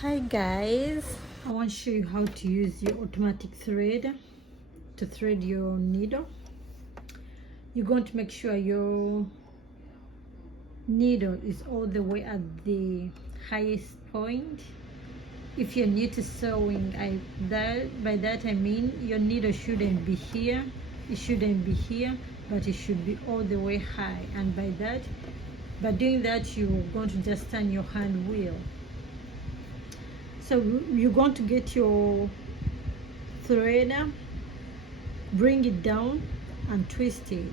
Hi guys, I want to show you how to use your automatic thread to thread your needle. You're going to make sure your needle is all the way at the highest point. If you're new to sewing, by that I mean your needle shouldn't be here, it shouldn't be here, but it should be all the way high. And by doing that, you're going to just turn your hand wheel. So you're going to get your thread, bring it down and twist it.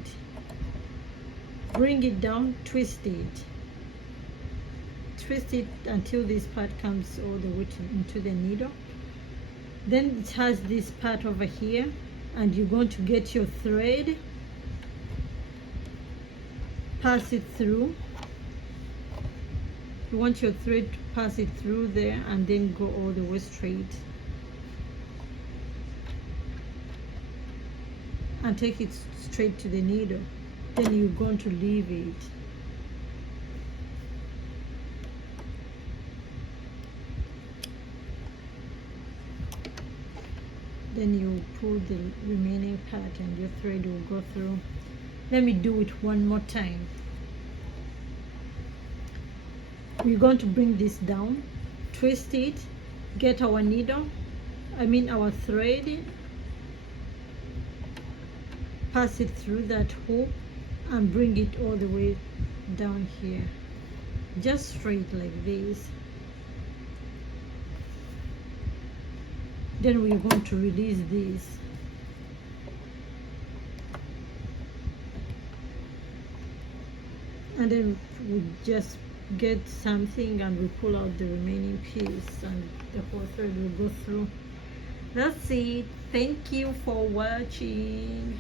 Bring it down, twist it. Twist it until this part comes all the way into the needle. Then it has this part over here, and you're going to get your thread, pass it through. You want your thread to pass it through there and then go all the way straight and take it straight to the needle. Then you're going to leave it. Then you pull the remaining part and your thread will go through. Let me do it one more time. We're going to bring this down, twist it, get our needle, our thread, pass it through that hook and bring it all the way down here, just straight like this. Then we're going to release this. And then we just get something and we pull out the remaining piece and the whole thread will go through. That's it. Thank you for watching.